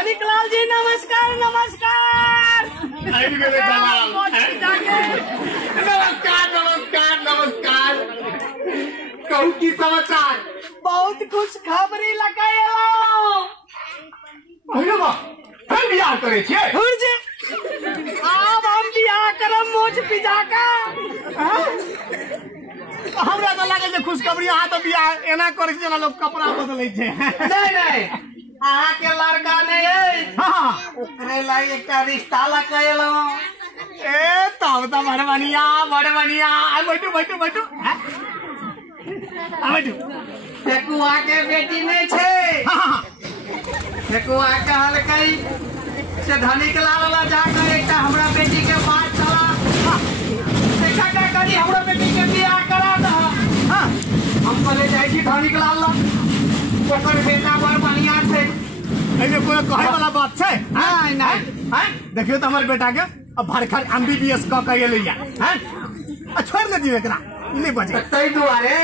धनिकलाल जी नमस्कार नमस्कार। नमस्कार नमस्कार नमस्कार। कहू की समाचार? बहुत खुश खबरी लगाएलो। अरे वाह, हम बियाह करे छियै। हुरजी अब हम बियाह करब मोच पिजा का। हमरा तो लागे छै खुशखबरी। अहाँ तो बियाह एना करे छै जेना लोग कपड़ा बदलै छै। नहीं नहीं अहाँ के लड़का नहीं है। हाँ ओकरे लाई एकटा रिश्ता लगाएलो। ए तब तो बड़ बढ़िया बड़ बढ़िया। बैठू बैठू बैठू बैठू। ठेकुआ के बेटी नहीं छे। हाँ ठेकुआ कहल कई से धनिकलाल वाला जाकर एकटा हमरा बेटी के बात चला। देखा क्या करी हमरा बेटी के बियाह करा दह। हाँ हम चले जाए छी धनिकलाल ला। ओकर बेटा बड़ बढ़िया छे। एमे कोई कहे वाला बात छै? नहीं नहीं हैं देखियो तो हमर बेटा के अब भरखर MBBS क के एलैया। हैं छोड़ दे दियो एकरा नहीं बजे। तै दुआरे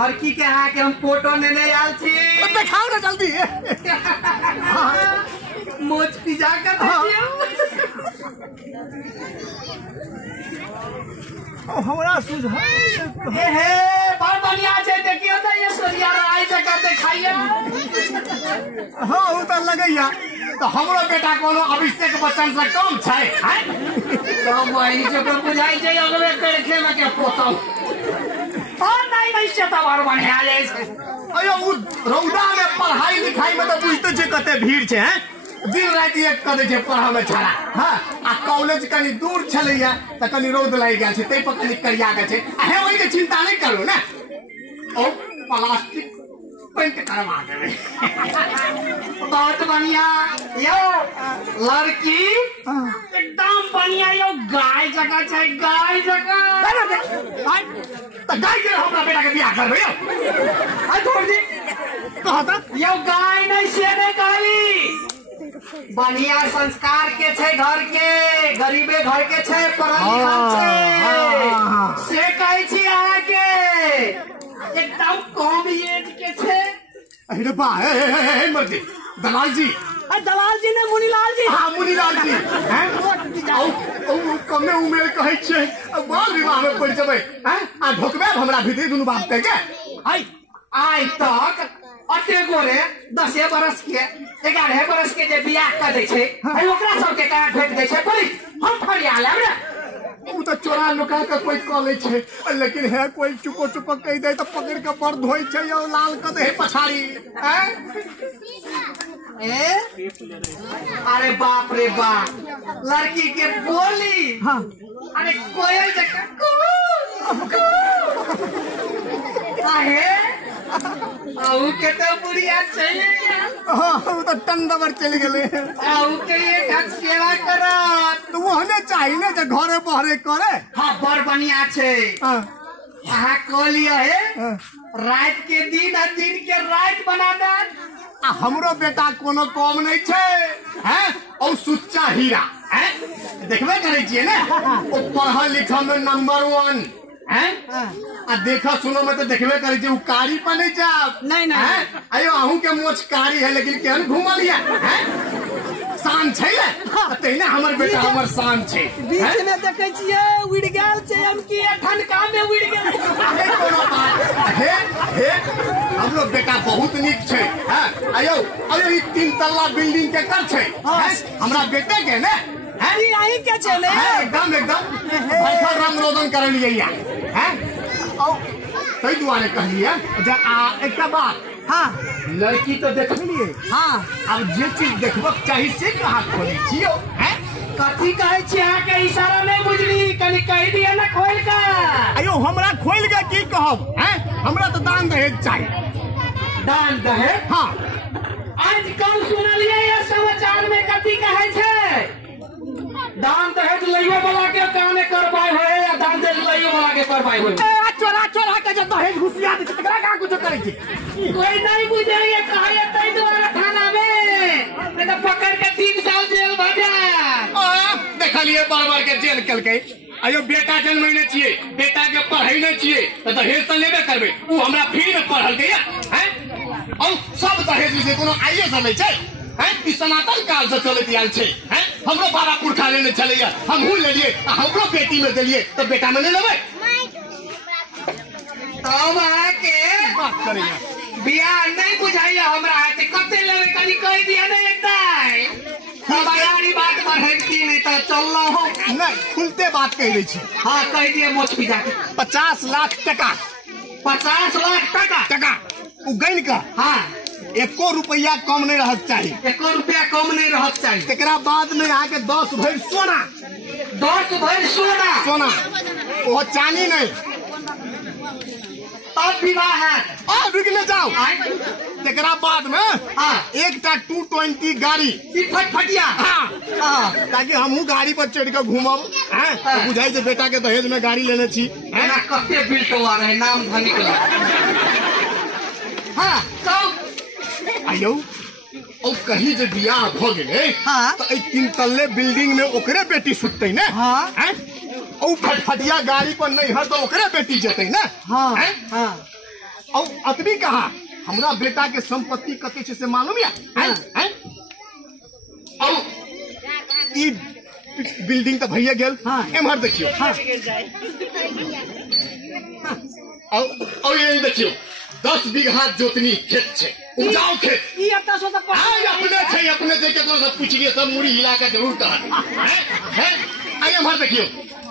लड़की के यहाँ के हम फोटो लेने आयल छी। दिखाओ ना जल्दी। मोच पिजा कर देखियो। हमरा सुझाव हे बड़ बढ़िया छे। देखियो तो ये सोरिया राय जगह देखाइए। हाँ वो तो लगैया। तो हमरो बेटा कोनो अभिषेक बच्चन से कम छै? तो वही जो बुझाई छै अगले करखे में के पोतौ। और नहीं से तो बड़ बढ़िया जाय छै। अयो उ रौदा में पढ़ाई लिखाई में तो बुझते छै कते भीड़ छै। हैं दिन रात एक करे छै पढ़ा में छड़ा। हाँ आ कॉलेज कनी दूर छलैया त कनी रौद लागि गेल छै तै पर कनी करिया गेल छै। अहे ओहि के चिंता नहीं करू ना। ओ प्लास्टिक पेंट करवा देबे। बहुत बढ़िया। यो लड़की एकदम बढ़िया। यो गाय जगह छै गाय जगह। त गाय के हमरा बेटा के बियाह करबे यो। आ छोड़ दी कहता यो गाय नहीं से नहीं कहली। बढ़िया संस्कार के छे घर के गरीबे घर के छे पढ़ल लिखल छे से कहै छी अहाँ के। एकदम कम एज के छे। अरे बा ए मर्दी दलाल जी। दलाल जी ने मुनीलाल जी। हाँ मुनीलाल जी। हैं ओ कमे उमेर कहै छै बाल विवाह में पड़ जेबै। हैं आ ढोकबे हमरा भीतर दुनु बाप के आई तक अटे गोरे 10 बरस के 11 बरस के जे बियाह कर दे छे ओकरा सब के कहा ठोक दे छे। कोई हम फरिया लेब रे। उ तो चोरा लुका के कोई क ले छै लेकिन है कोई चुपो चुपो कह दे तो पकड़ के बड़ धोई छै यो लाल क दे पछाड़ी। हैं अरे बाप रे बाप लड़की के बोली। हाँ अरे कोयल जगह आहे आउ के तो बुढ़िया चाहिए। हाँ वो तो टंडवर चल गेले। आउ के एक हाथ सेवा करत तो वो हने चाहिए ना जे घरे बहरे करे। हाँ बड़ बढ़िया छे। हाँ अहाँ कह लिया है रात के दिन आ दिन के रात बना दे। आ हमरो बेटा कोनो कम नहीं छै। हैं और सुच्चा हीरा। हैं देखबे करे छिए ना ओ पढ़ल लिखल में नंबर 1। हैं आ देखा सुनो में तो देखबे करे छी उ कारी पर नहीं जाब। नहीं नहीं अयो आहू के मोछ कारी है लेकिन केहन घुमलिया। हैं शान छै ले तैने हमर बेटा हमर शान छै। बीच में देखे छिए उड़ गेल छै हम की ठनका में उड़ गेल। कोनो बात हे हे हमरो बेटा बहुत नीक छै। हैं अयो अयो ई 3 तल्ला बिल्डिंग के कर छै। हमरा बेटे के ने अरे आई के छै ने एकदम एकदम भरखर रंग रोदन करलिए या। हैं औ तै दुआरे कहलिए जे आ एकटा बात। हाँ लड़की तो देखलिए। हाँ अब जे चीज देखबक चाही से कहा खोली छियो। हैं कथी कहै छी अहाँ के इशारा नहीं बुझली कनी कह दिए ना खोल के। अयो हमरा खोल के की कहब। हैं हमरा तो दान दहेज चाहिए। दान दहेज। हाँ आजकल सुनलिए ये समाचार में कथी कहै छै दान दहेज लइयो वाला के काने करबाई होए या दान दहेज लइयो वाला के करबाई होए। चोरा चोरा के जे दहेज घुसिया दे तकरा का कुछ करे छी। कोई नहीं बुझेंगे कहे तै द्वारा थाना में नहीं तो पकड़ के 3 साल जेल भेजा। देखलिए बार बार के जेल कलके। अयो बेटा जन्मैने छिए बेटा के पढ़ैने छिए तो दहेज तो लेबे करबे। उ हमरा फ्री में पढ़ल के हैं और सब दहेज से कोनो आइए से ले छै। हैं ई सनातन काल से चलत आयल छे हैं हमरो बाबा पुरखा लेने चले हम हूं लेलिए हमरो बेटी में देलिए तो बेटा में नहीं लेबै तब के बात करेंगे बियाह नहीं बुझाइए हमरा ते कते लेवे कनी कह दिया नहीं एकदम हमारी बात बढ़ती नहीं तो चल हो नहीं खुलते बात कह रही छी हाँ कह दिए मोच पिजा के 50 लाख टका 50 लाख टका उ गैन का हाँ एको रुपया कम नहीं रहक चाहिए 1 रुपया कम नहीं रहक चाहिए एकरा बाद में आके 10 भर सोना 10 भर सोना वो चांदी नहीं तब विवाह है और रुकने जाओ एकरा बाद में हाँ 220 गाड़ी फटफटिया हाँ ताकि हमहू गाड़ी पर चढ़ के घूमब तो बुझाई जे बेटा के दहेज में गाड़ी लेने छी ना कते बिल तो आ रहे नाम धनिक हाँ तब आयो और कहीं जे बियाह भ गेले हाँ तो 3 तल्ले बिल्डिंग में ओकरे बेटी सुतते ना हाँ और फटफटिया गाड़ी पर नहीं है तो ओकरे बेटी जेते ना हाँ हाँ और अतबी कहा हमरा बेटा के संपत्ति कते छे से मालूम या हैं और ई बिल्डिंग तो भैया गेल एमहर देखियो और ये देखियो 10 बीघा जोतनी खेत छे उपजाऊ खेत ई अपना सो तक अपने देख के तो सब पूछ लिए सब मुड़ी हिला के जरूर कहा हैं आइए एमहर देखियो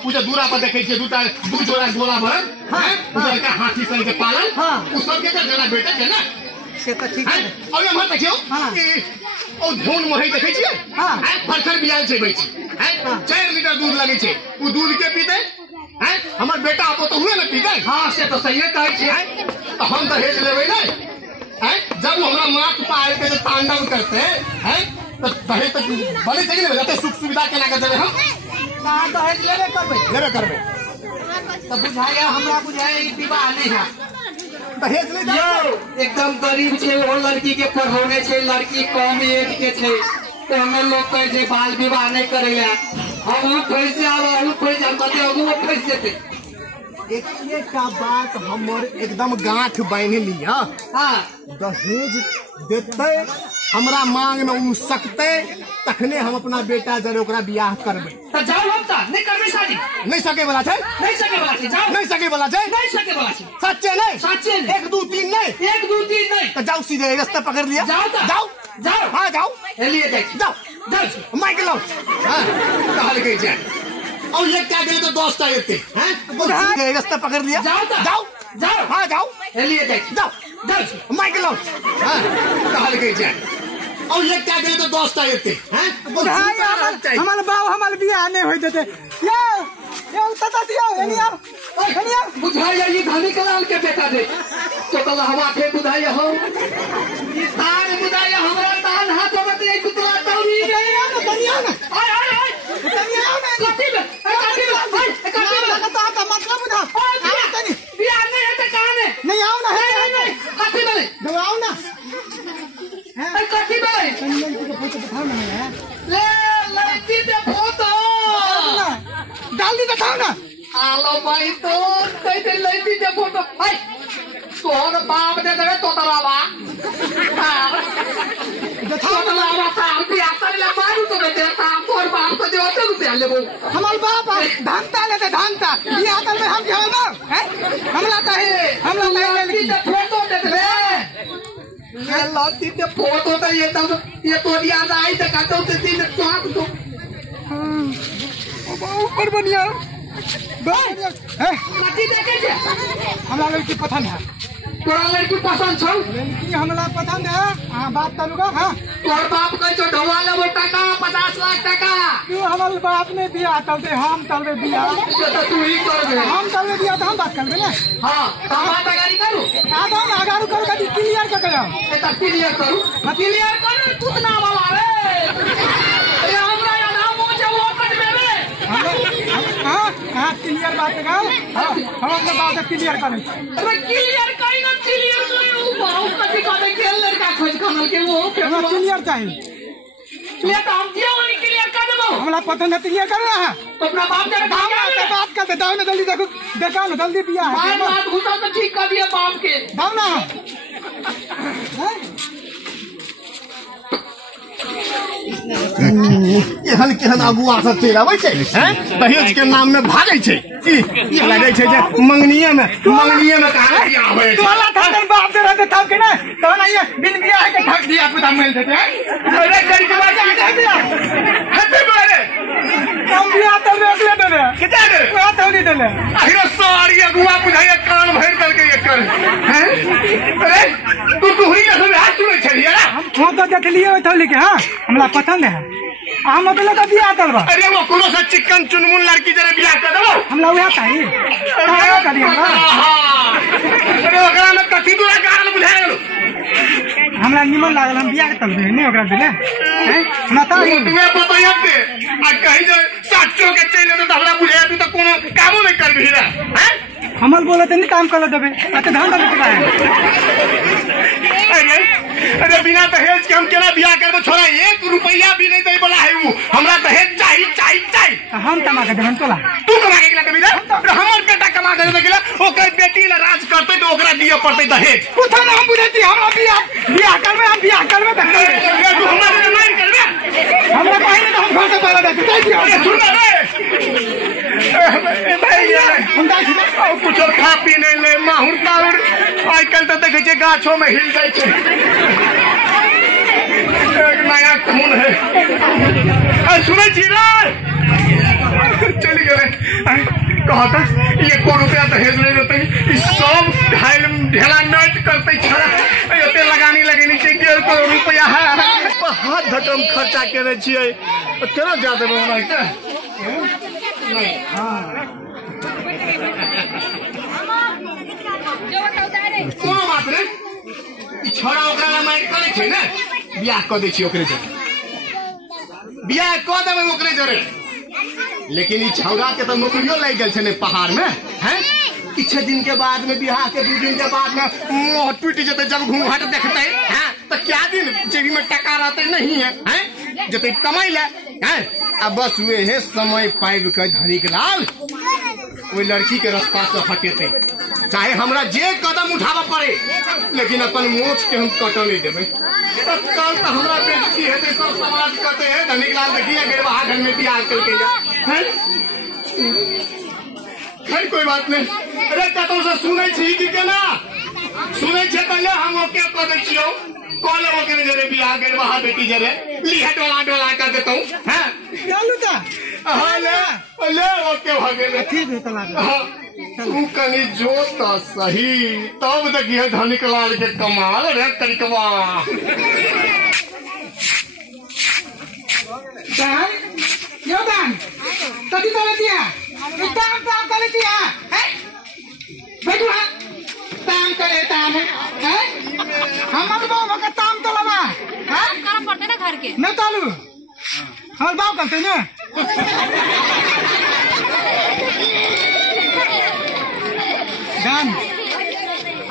पूजा दूरा पर देखे छे दू जोड़ा गोला भर उधर का हाथी सन के पालन उ सब के जरा बेटा के ना से तो ठीक है और हम देखियो कि ओ धोन मोही देखे छिए हैं फरफर बियाल छै बैठी हैं 4 लीटर दूध लगे छे उ दूध के पीते हैं हमर बेटा आपो तो हुए ना पीते हाँ से तो सही कहै छे तो हम दहेज लेबै नहीं हैं जब हमरा माथ पाए के तांडव करते हैं तो दहेज तक बड़े चाहिए ना जाते सुख सुविधा केना के देबै हम दहेज लेबे करबे तो बुझाया हमरा बुझाया ई विवाह नहीं है दहेज नहीं दे एकदम गरीब छे वो लड़की के पढ़ौने छे लड़की कम एज के छे ओमे लोग कहे छे बाल विवाह नहीं करेला हम पैसे हम कते अगु पैसे देते एक का बात हमर एकदम गांठ बांध लिया हाँ दहेज देते हमरा मांग में उ सकते तखने हम अपना बेटा जरे ओकरा बियाह करबे तो जाओ हम ता नहीं करबे शादी नहीं सके वाला छै नहीं सके वाला छे जाओ नहीं सके वाला छै नहीं सके वाला छे सच्चे नहीं 1 2 3 नहीं 1 2 3 नहीं तो जाओ सीधे रास्ता पकड़ लिया जाओ हाँ जाओ एलिए देख जाओ माइक लो हाँ कहल गई जाए और ये क्या दे तो दोस्त आए थे हैं रास्ता पकड़ लिया जाओ हाँ जाओ एलिए देख जाओ माइक लो हाँ कहल गई जाए और ये क्या दे तो दोस्त आए थे हैं हमारे बाप हमारे बियाह नहीं होते थे ये तता दियो एनिया बुझाइया ये धनिक लाल के बेटा दे तो कल हवा थे बुझाइया हो ये तार बुझाइया हमरा तान हाथ में ते कुतला तौरी दुनिया में आय काटी में का मतलब बुझा बियाह नहीं है तो कहां है नहीं आओ ना नहीं काटी में दबाओ ना है काटी में फोटो दिखाओ ना ले लड़की दे फोटो डाल दी दिखाओ ना आलो भाई तो कैसे लड़की दे फोटो हाय तोर बाप दे देवे तो तरावा दिखाओ तो तरावा काम दिया करे मारू तो बेटे काम तोर बाप को दे तो रुपया लेबो हमारे बाप धानता लेते धानता बियाह कर में हम क्यों ना हैं हमला लड़की दे फोटो दे दे ये लड़की दे फोटो तो ये तो याद आई तो कहते हो तीन तो ऊपर बनिया लड़की देखे छे हमरा लड़की पसंद है तोरा लड़की पसंद छौ लड़की हमरा पसंद है हाँ बात करूँगा हाँ तोर बाप कहे छो ढौआ लेबो टका 50 लाख टका तू हमारे बाप ने दिया तब दे हम तब दे दिया तो तू ही कर दे हम तब दे दिया तो हम बात कर दे ना हाँ तो बात गाड़ी करू आधा ना गारू करू कभी क्लियर कर गया ए त क्लियर करू तू ना वाला रे ए हमरा या नाम हो जे वो कट देबे हाँ क्लियर बात कर हम अपने बात क्लियर करें अरे क्लियर करी ना क्लियर करू बाऊ कभी कभी खेल लड़का खोज खनल के वो हमें क्लियर चाहिए ले तो हम क्यों नहीं क्लियर कर देबो हमरा पसंद है क्लियर कर रहा है तो अपना बाप जरा बात कर दे ना जल्दी देखो देखा ना जल्दी दिया है बात घुसा तो ठीक कर दिया बाप के दाओ ना एहन केहन अगुआ सब चलि आबै छै दहेज के नाम में भागै छै ई लगै छै जे मंगनिये में कहां बियाह होय छै तोला था बाप दे रहते था के ना तो ना ये बिन बियाह के ठग दिया पुता मिल देते अरे करी के बात जा दिया हटे बोले हम बियाह तो रोक ले देले के जा दे वो तो नहीं देले अरे सारी अगुआ बुझाइए कान भर करके ये कर हैं अरे तू ही का सब हाथ चुरे छलिए ना हम तो देख लिए थोली के हां हमरा पसंद है हम मतलब का बियाह करबा अरे वो कोनो सा चिकन चुनमुन लड़की जरे बियाह कर दो हमरा उहे चाहिए अरे करिए अरे ओकरा में कथी दूरा कान बुझाए हमरा निमन लागल हम बियाह कर दे नहीं ओकरा देले हैं ना तो तुम्हें बताइए दे आ कहीं जे साचो के चले तो हमरा बुझाए तू तो कोनो कामो नहीं कर भी रहा हैं हमर बोले तो नहीं काम कर देबे अते धान का बिकवा है अरे बिना दहेज के हम केना बियाह करबो छोरा 1 रुपया भी नहीं दे बोला है वो हमरा दहेज चाहिए हम कमा के देबन तोला तू कमा के गेला कभी ना हमर बेटा कमा के गेला ओकर बेटी ला राज करते तो ओकरा दिए पड़ते दहेज कुछ ना हम बुझे हमरा बियाह करबे हम बियाह करबे त तू हमरा से नहीं करबे हमरा कहीं तो हम घर से बाहर देते अरे सुन रे कुछ खा पी नहीं ले माहुर ताहुर आजकल तो देखे छे गाछों में हिल जाए छे एक नया खून है सुने छी रे चली गए कहा था ये को रुपया दहेज नहीं देते सब ढेला नट करते छड़ा एते लगानी लगेनी छै 1.5 करोड़ रुपया है हाथ धकम खर्चा करे छिए केना जा देबो हमरा के नहीं हां कोनो बात रे छोड़ा ओकरा माइंड करे छै ने बियाह क दै छी ओकरे जरे बियाह क देबै ओकरे जरे लेकिन ई छौड़ा के तो नौकरियों लग गल छै ने पहाड़ में हैं किछ दिन के बाद में बियाह के 2 दिन के बाद में मोह टूट जते जब घूंघट देखते हैं तो क्या दिन जेबी में टका रहते नहीं है हैं जते कमाई ले हैं अब बस वे है समय पाइब के धनिक लाल कोई लड़की के रास्ता से हटेते चाहे हमरा जे कदम उठावा पड़े लेकिन अपन मोछ के हम कट नहीं देबे कल तो हमरा बेटी हेते सब समाज कहते हैं धनिक लाल देखिए गिरवा घर में बियाह करके हैं खैर कोई बात नहीं अरे कतौ से सुनै छी कि केना सुनै छै पहले हम ओके कह दै छियो कॉल ओके जरे बियाह गिरवा बेटी जरे लिहा डोला कर देतौ हैं चलू त ले ओके भागे ठीक है तला तू कनी जो तो सही तब देखिए धनिक लाल के कमाल रे करिकवा दान यो दान तभी तो दिया काम कर दिया हैं बैठो काम करे ताम है हमर बाप का काम तो लगा हैं काम पड़ते ना घर के न चालू हमर बाप करते ना दान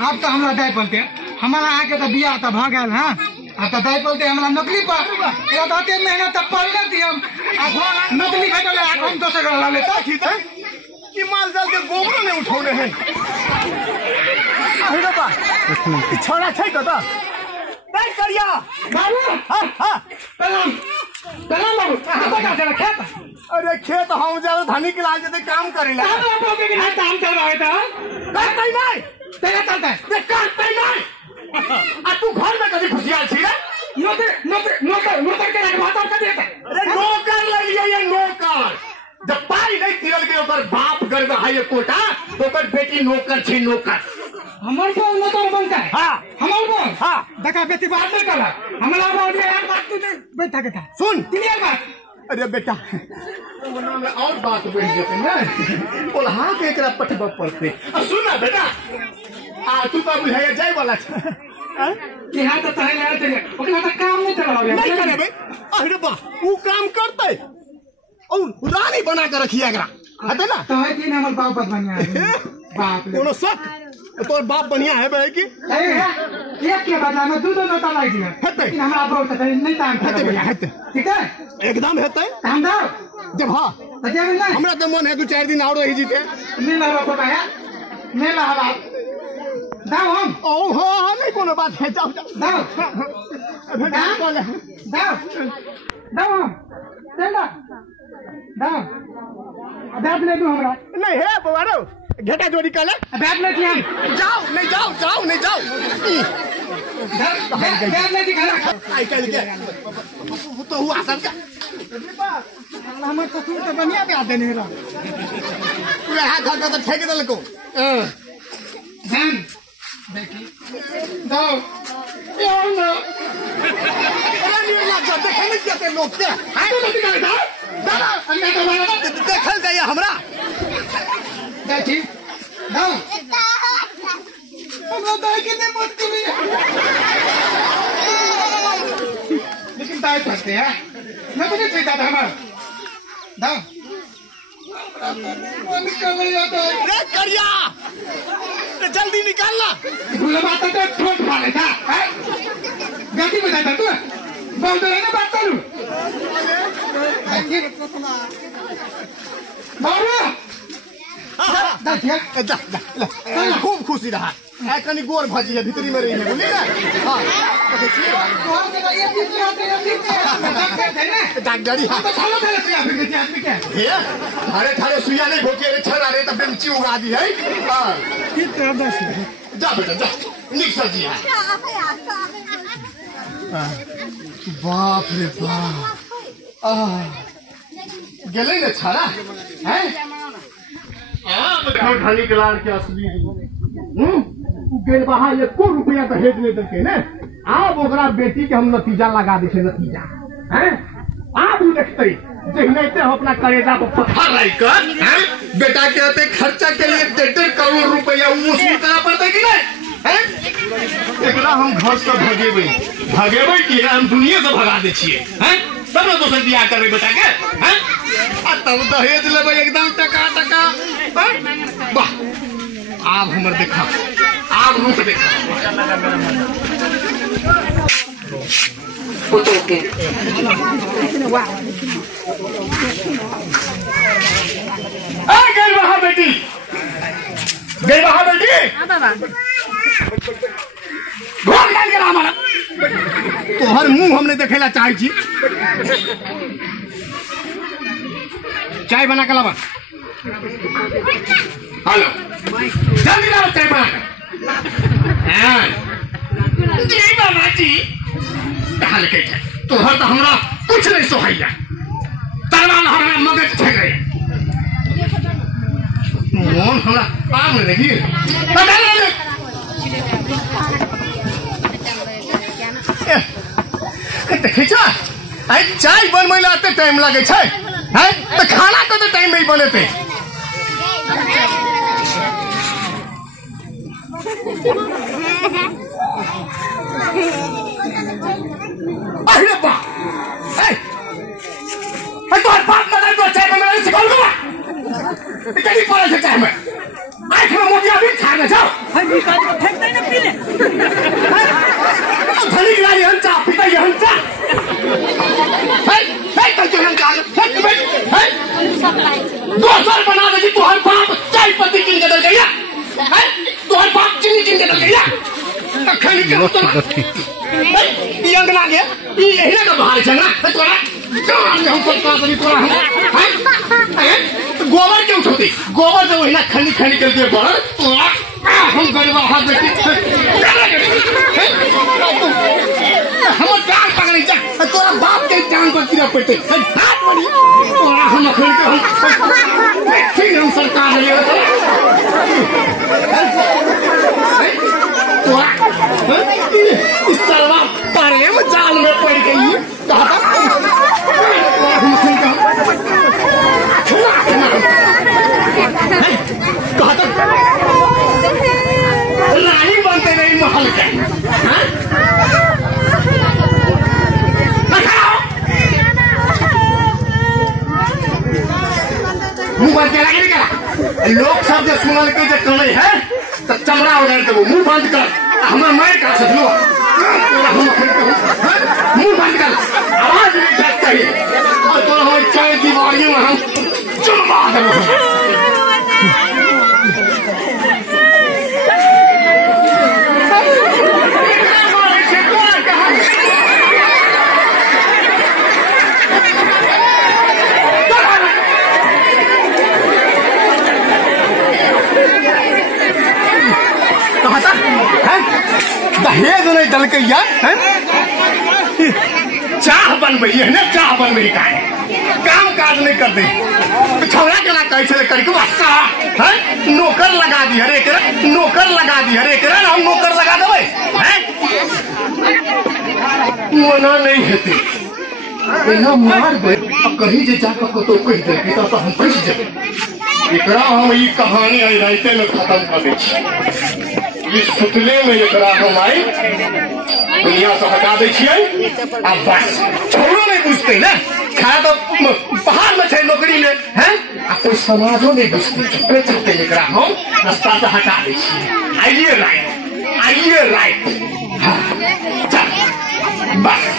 आप तो हमरा दाई पलते हमारा आके तो बियाह तो भ गेल हां अब तो दाई पलते हमरा नौकरी पर या तो अते मेहनत पढ़ले थी हम नौकरी भेटल हम तो से ले तो ठीक है कि माल जाल के गोबर ने उठौने हैं अरे बा छोड़ा छै कता बैठ करिया बाबू हां हां प्रणाम बाबू कहाँ चला खेत अरे खेत हम ज्यादा धनिक लाल जते काम करेला काम के बिना काम चलवाए तो करतै नहीं तेरा चलता है ते करतै नहीं आ तू घर में कभी खुशियाल छी रे नौकर के रखवाता कर देता अरे नौकर ले लिया ये नौकर जब पाई नहीं तिरल के ओकर बाप गर्व है ये कोटा तो ओकर बेटी नौकर छी नौकर हमर को नौकर बनता है हां हमर को हां देखा बेटी बात नहीं करा हमरा बात यार बात तू बैठा के था सुन क्लियर बात अरे बेटा ओना में और बात बढ़ जेते ना ओल्हा के एकरा पठबा पड़ते अब सुन ना बेटा आ तू तो बुझाया जाय वाला छ यहाँ तो तहे लगा तेरे ओकरा तो काम नहीं चला नहीं करे बे अरे बा वो काम करते और रानी बना के रखिया एकरा हते ना तो है कि हमर बाप बढ़िया है बाप ले कोनो शक तोर बाप बढ़िया है बे की एक के बदला में दो नोटा लाई दिया हेतै लेकिन हमरा बाप तो नहीं काम हेतै करते बेटा हेतै ठीक है एकदम हेतै काम दो जब हां अजय नहीं हमरा तो मन है 2-4 दिन और रही जीते नहीं ला को है नहीं ला बात दाओ हम ओ हो नहीं कोनो बात है जाओ दाओ भेटा बोले दाओ दाओ चल दाओ बैठ ले तू हमरा नहीं है बाबा घेटा जोड़ी कर ले बैठ ले छी हम जाओ नहीं जाओ बैठ ले छी खाना आई कल के तो हुआ सब का हमर ससुर तो बढ़िया पे आते नहीं रहा पूरा हाथ धर तो ठेके दल को ध्यान देखी दाओ यार ना अरे नहीं लग जाते देखे नहीं जाते लोग क्या है तो नहीं करता दादा अन्ना तो मारा देखल जाइए हमरा देखी दाओ हमरा दाई के नहीं मत करिए लेकिन दाई करते हैं मैं तो नहीं पीता था हमारा दाओ निकल जाता है रे करिया जल्दी निकालना बात तो ठोक मारे था गाड़ी में जाता तू बोल दे ना बात करूं बाबू जा खूब खुशी रहा कनी गोर भजी है भीतरी में रही है बोली ना हाँ डॉक्टरी थारे थारे सुइया नहीं भोके छड़ रहे तब बेमची उगा दी है जा बेटा जा निकल जी है बाप रे बाप गले न छाड़ा है धनी के लाल के असली गेलबाहा एको रुपया दहेज नहीं देते ने आप ओकरा बेटी के हम नतीजा लगा दी नतीजा हैं आप देखते जहनते हम अपना करेजा पर पत्थर रखकर बेटा के होते खर्चा के लिए 1.5 करोड़ रुपया वसूल करना पड़ता कि नहीं हैं एकरा हम घर से भगेबै कि हम दुनिया से भगा दे छिए हैं तब ना दोसर बियाह करबै बेटा के हैं तब दहेज लेबै एकदम टका वाह आप हमर देखा आप रूप देखा ओके गई वहां बेटी घोर डाल के हमारा तोहर मुंह हमने देखेला चाहे छी चाय बना के लावा हेलो जल्दी लाओ चाय बना के जी बाबा जी हाल के तोहर तो हमरा कुछ नहीं सोहैया तरवाल हमरा मगज छे गए मोन हमरा आम नहीं देखिए देखिए आई चाय बनबै ला एते टाइम लागे छै हैं तो खाना तो टाइम में बनेते अरे बा तो बात ना तो चाय बनाने सिखा दूंगा कहीं पड़ा है चाय में आँख में मोतिया भी छाने जाओ हम निकाल के फेंक दे ना पीने धनी गिरानी हंचा पिता ये हंचा है कल जो हंचा है दोसर बना दे तू हर बाप चाय पत्ती किन के दल गया है तू हर बाप चीनी किन के दल गया खनी के तो ये अंगना के ये यही का बाहर है ना तोरा हम सरकार करी तोरा है गोबर क्यों उठोती गोबर जो वही ना खनी खनी करके बड़ तोरा हम गरीब हाथ बेटी हम जान पकड़ी जा तोरा बाप के जान पर गिरा पड़ते हाथ पड़ी तोरा हम खड़ी के हम सरकार ले इस सालवा पारे में जाल में पड़ गई रानी बनते नहीं महल के मुंह बंद करा लोग सब जो सुनल के जो कले है तो चमड़ा उड़ान देबो मुंह बंद कर हमरा मार का सकलो मुंह बंद कर आवाज नहीं जात चाहिए और तो हम चाय दीवारी में हम चुमा देबो दलकैया चाह बनबैया ने चाह बनबै का काम काज नहीं कर दे छौड़ा केना कहै छले करके वास्ता हैं नौकर लगा दी हरे एकरा नौकर लगा दी हरे एकरा हम नौकर लगा देबै हैं मना नहीं हेते एना मार दे अब कहीं जे जाकर कतो कह दे तो हम फंस जेबै एकरा हम ई कहानी आई राइते में खत्म कर दै छी इस पुतले में एकरा हम आई दुनिया से हटा दै छियै अब बस छोड़ो नहीं बुझते ना खा तो बाहर में छे नौकरी में हैं आ कोई समाजो नहीं बुझते चुपे चुपे एकरा हम रास्ता से हटा दै छियै आइए राइट हाँ चल बस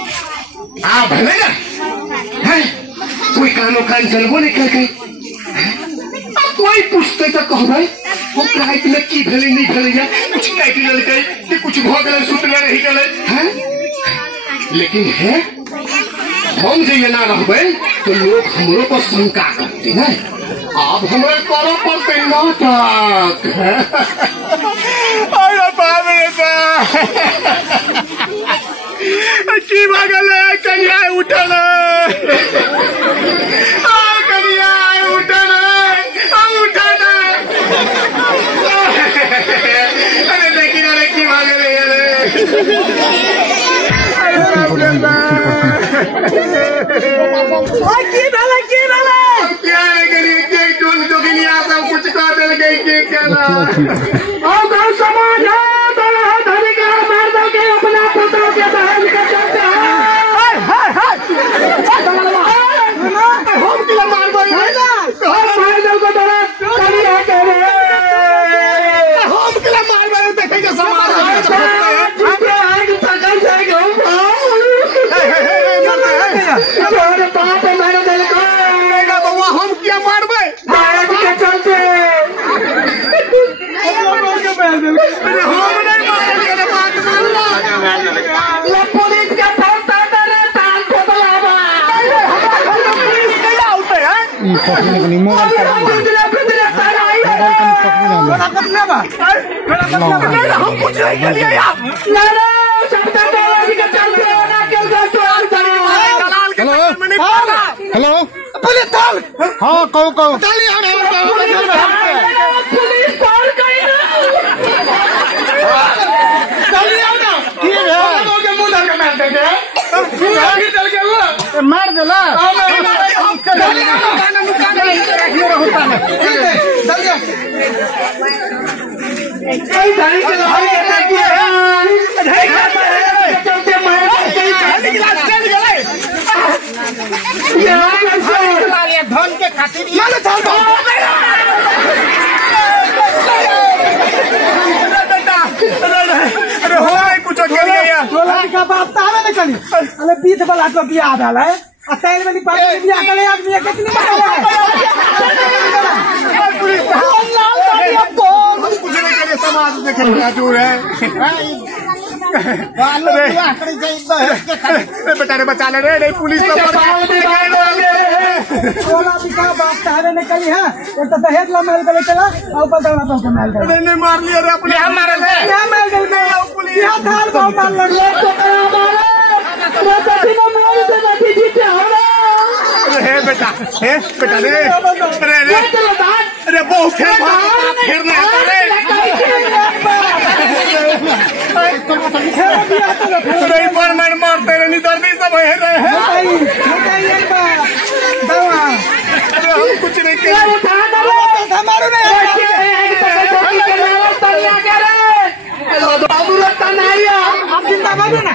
भले ना कोई कानो कान चलबो नहीं कर कोई पूछते तो कहबै हम रात में की भेलै नहीं भेलै कुछ काट लेलकै कि कुछ भ गेलै सुतले रहि गेलै हैं लेकिन है हम जे ना रहबै तो लोग हमरो पर शंका करते ना अब हमरा करऽ पड़तै नाटक अरे बाप रे की भागल कनिया उठल कनिया उठल अरे देखी रे की भागल क्या सब कुछ कह दिल गई समाज अपना पुत्रों के बहन का चलते हम किला मार गई हम मार दो को तोरा करी है करे हम किला मार गई देखेंगे समाज आग पकड़ जाएगा तोरे बाप मेरे दिल को मेरा बउआ हम क्या मारबे भारत के चलते अरे हम नहीं मारेंगे रे बात ये पुलिस का फोन तारे ताल पे बुलावा पुलिस कैला होते हैं ई पकड़ने को नहीं मोबाइल कर हम कुछ नहीं कर दिया यार ना सबका तो के चलते ना के सवाल करे हेलो पुलिस ताल हां कहो ताली पुलिस ताल कहीं ना ताली आओ ना की है लोग के मुंह धर के मार देंगे चल के वो मार देला हम ताली गाना नुकाना हीरो होता है चल जा कोई दाई के भाई देखिए ढाई का चलते मार के गिलास चल गए ये धन के खातिर ये चल अरे हो कुछ कर गया लड़का बाप तावे न कली अरे 20 वाला तो बियाह डाला है आ तैल में पानी बियाह करे आदमी कितनी मारा है पुलिस लाल कुछ नहीं करे सब समाज देखे दूर है। बेटा रे बचा ले रे, नहीं पुलिस तो निकली है एक तो दहेज ला मार के चला और ऊपर दौड़ा तो मार कर नहीं मार लिया रे अपने, हम मारे थे मार गई पुलिस यहां थार बहुत मार लग रहा है। बेटा रे, अरे बहुत फिर नहीं पर मन मारते रहे, दर्दी सब है रहे हैं। हम कुछ नहीं किया, आप जिंदाबाद है ना।